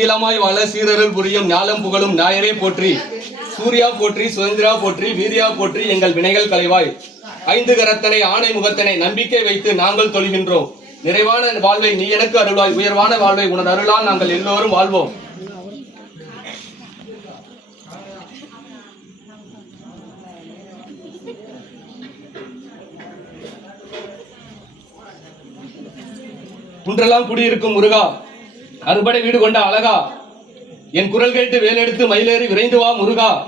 சீலமாய் வாழ சீரருள் புரியும் ஞாலம் புகழும் ஞாயரே போற்றி. சூர்யா போற்றி சுதந்திரா போற்றி வீரியா போற்றி எங்கள் வினைகள் கலைவாய். ஐந்து கரத்தனை ஆணை முகத்தனை நம்பிக்கை வைத்து நாங்கள் தொழுகின்றோம். நிறைவான வாழ்வை நீ எனக்கு அருளாய் உயர்வான வாழ்வை உனது அருளால் நாங்கள் எல்லோரும் வாழ்வோம். குன்றெல்லாம் குடியிருக்கும் முருகா. அறுபடை வீடு கொண்ட அழகா. என் குரல் கேட்டு வேலெடுத்து மயிலேறி விரைந்து வா முருகா.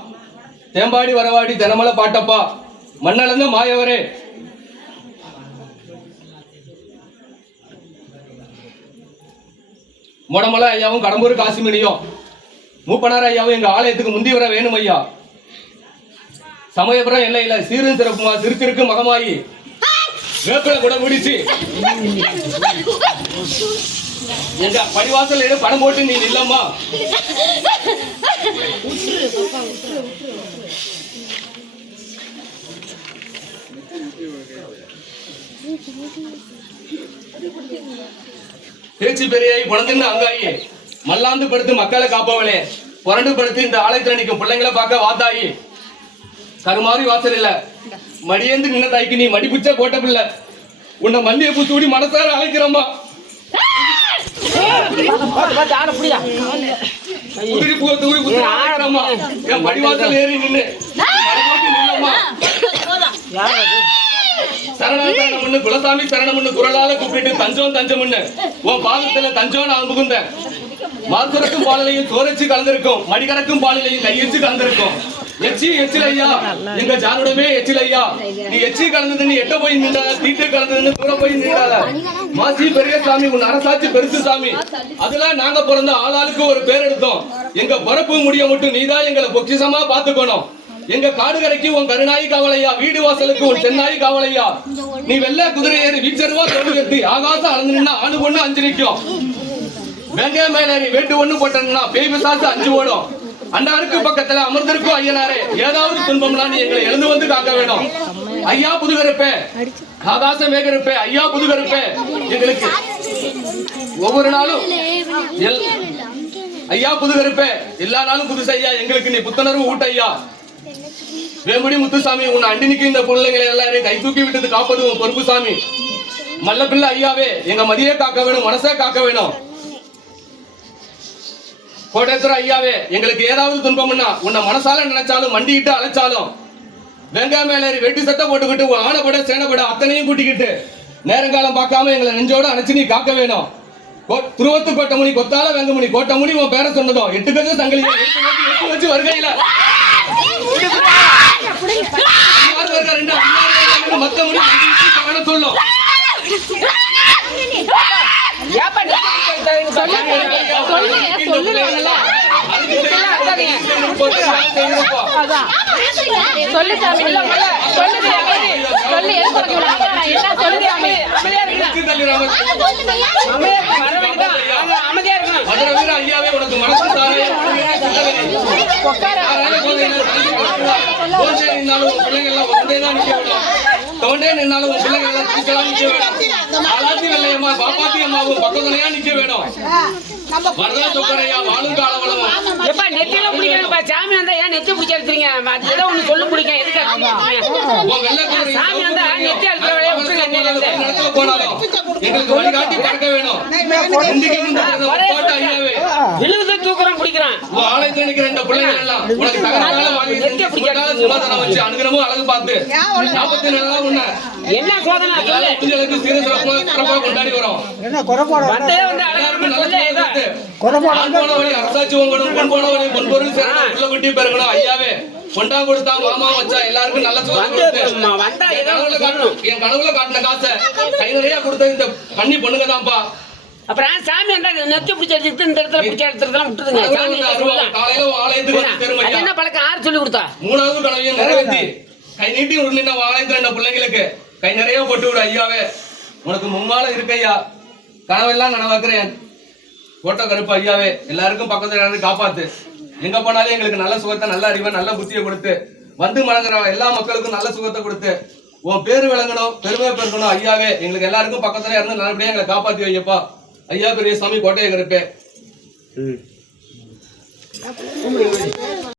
தேம்பாடி வரவாடி தினமல பாட்டப்பா. மண்ணளந்த மாயவரே. மொடமலை ஐயாவும் கடம்பூர் காசிமணியும். மூப்பனார் ஐயாவும் எங்க ஆலயத்துக்கு முந்தி வர வேணும் ஐயா சமயபுரம் எல்லையில சீரும் சிறப்புமா திருத்திருக்கு மகமாயி. வேப்பில கூட முடிச்சு. எங்க படிவாசல் ஏதோ படம் போட்டு நீ இல்லம்மா பேச்சு பெரியாயி குழந்தைன்னு அங்காயி மல்லாந்து படுத்து மக்களை காப்பவளே புரண்டு படுத்து இந்த ஆலயத்தில் நிற்கும் பிள்ளைங்களை பார்க்க வாத்தாயி. கருமாறி வாசல் இல்ல. மடியேந்து நின்ன தாய்க்கு நீ மடிப்புச்ச போட்ட பிள்ளை. உன்னை மல்லிகை பூ சூடி மனசார அழைக்கிறம்மா உதிரி பூவை தூவி உதிரி அழைக்கிறம்மா என் மடிவாசல் ஏறி நின்னு மடிபோட்டு நில்லம்மா சரணம் குலசாமி சரணம்னு குரலால கூப்பிட்டு தஞ்சம் தஞ்சம்னு உன் பாதத்துல தஞ்சம் நான் புகுந்தேன் மாசுரக்கும் பாலிலையும் சோரச்சு கலந்திருக்கும். மடிகடக்கும் பாலிலையும் கையெச்சு கலந்திருக்கும். எச்சி எச்சில் ஐயா எங்க ஜானுடமே எச்சில் ஐயா நீ எச்சி கலந்தது நீ எட்ட போய் நின்றாத தீட்டு கலந்ததுன்னு தூர போய் நின்றாத. மாசி பெரிய சாமி உன் அரசாட்சி பெருசு சாமி அதுல நாங்க பிறந்த ஆளாளுக்கு ஒரு பேர் எடுத்தோம் எங்க பிறப்பு முடிய மட்டும் நீதான் எங்களை பொக்கிஷமா பாத்துக்கணும் எங்க காடு கரைக்கு உன் கருணாயி காவலையா? வீடு வாசலுக்கு உன் சென்னாயி காவலையா? நீ வெள்ள குதிரை ஏறி வீச்சருவா தொழில் கட்டி ஆகாசம் அளந்து நின்னா ஆணு பொண்ணு அஞ்சு நிற்கும் வெங்காய மேல நீ வேட்டு ஒண்ணு போட்டேன்னா பேய் பிசாசு அஞ்சு ஓடும். அண்ணாருக்கு பக்கத்துல அமர்ந்திருக்கும் ஐயனாரே ஏதாவது துன்பம்னா நீ எங்களை எழுந்து வந்து காக்க வேண்டும் ஐயா புதுகருப்பே ஆகாச மேகருப்பே ஐயா புதுகருப்பே எங்களுக்கு ஒவ்வொரு நாளும் எல்- ஐயா புதுகருப்பே எல்லா நாளும் புதுசு ஐயா எங்களுக்கு நீ புத்துணர்வு ஊட்ட ஐயா. வேம்படி முத்துசாமி உன்னை அண்டி இந்த பிள்ளைங்களை எல்லாரையும் கை தூக்கி விட்டது காப்பது உன் பொறுப்பு சாமி. மல்ல பிள்ளை ஐயாவே எங்க மதியே காக்க வேணும் மனசே காக்க வேணும். கோட்டேஸ்வர ஐயாவே எங்களுக்கு ஏதாவது துன்பம்னா உன்னை மனசால நினைச்சாலும் மண்டிக்கிட்டு அழைச்சாலும் வெங்காய மேலேறி வெட்டி சட்டை போட்டுக்கிட்டு ஆனப்பட சேனப்பட அத்தனையும் கூட்டிக்கிட்டு நேரங்காலம் பார்க்காம எங்களை நெஞ்சோட அணைச்சு நீ காக்க வேணும். கோ- துருவத்து கோட்டமுனி கொத்தால வெங்கமுனி கோட்டமுனி உன் பேரை சொன்னதும் எட்டு கதை சங்கிலியை எட்டு வச்சு வருகையில. மத்த முடி சொல்லும். சொல்லு சாமி சொல்லு சாமி சொல்லு எதுக்கு உனக்கு என்ன சொல்லு சாமி மதுரை வீர ஐயாவே உனக்கு மனசு தாரே தோன்றே பிள்ளைங்க எல்லாம் ஒன்றே தான் நிக்க தோன்றே நின்னாலும் உன் பிள்ளைங்க எல்லாம் தூக்கலாம் நிக்க வேணும். ஆலாத்தி வெள்ளையம்மா பாப்பாத்தி அம்மாவும் பக்கத்துலையா நிக்க வேணும். வரதா சொக்கரையா வாழும் காலவளமும். எப்பா நெத்தியில பிடிக்கிறப்பா சாமி வந்தா ஏன் நெத்தி பிடிச்சி எடுத்துறீங்க ஏதோ ஒண்ணு சொல்லு பிடிக்கும். எதுக்கு சாமி வந்தா நெத்தி எங்களுக்கு வழிகாட்டி பறக்க வேணும். தூக்குறோம் பிடிக்கிறான். ஆலயத்துல இந்த பிள்ளைங்க எல்லாம் உனக்கு தகராறு வாங்கி சுமட்டால சுமாதானம் வச்சு அனுகிரமும் அழகு பார்த்து. நாற்பத்தி நாலு என்ன சோதனை? புரிஞ்சளவுக்கு சீர சிறப்பா கொண்டாடி வரோம். வந்தே வந்து எல்லாருக்கும் அழகாம நல்ல சொல்லு ஏதோ கொடுத்து ஆண் போன வழி அரசாட்சி உங்கணும் பொன் போன வழி பொன்பொருள் சேரணும் உள்ள குட்டி பெருகணும் ஐயாவே. கொண்டா கொடுத்தா மாமா வச்சா எல்லாருக்கும் நல்ல சோதனை வந்து கொடுத்து. ம- வந்தா என் கனவுல காட்டின காசை கை நிறைய கொடுத்த இந்த கண்ணி பொண்ணுங்க தான்ப்பா. அப்புறம் சாமி நெத்தி பிடிச்சி எடுத்து இந்த இடத்துல பிடிச்சி அது பெருமையா என்ன பழக்கம்? ஆறு சொல்லி கொடுத்தா? மூணாவது கனவையும் நிறைவேற்றி கை நீட்டி நின்ன வாழைத்துல இந்த பிள்ளைங்களுக்கு? கை நிறைய போட்டு விடு ஐயாவே. உனக்கு மும்மால இருக்கையா கனவெல்லாம் நனவாக்குறேன். கோட்டை கருப்பு ஐயாவே. எல்லாருக்கும் பக்கத்துல இருந்து காப்பாத்து. எங்க போனாலும் எங்களுக்கு நல்ல சுகத்தை நல்ல அறிவை நல்ல புத்தியை கொடுத்து வந்து மணங்குற எல்லா மக்களுக்கும் நல்ல சுகத்தை கொடுத்து உன் பேரு விளங்கணும் பெருமை பெருக்கணும் ஐயாவே எங்களுக்கு எல்லாருக்கும் பக்கத்துல இருந்து நல்லபடியா எங்களை காப்பாத்தி வையப்பா. ஐயா பெரிய சாமி கோட்டையை கும்பிடு.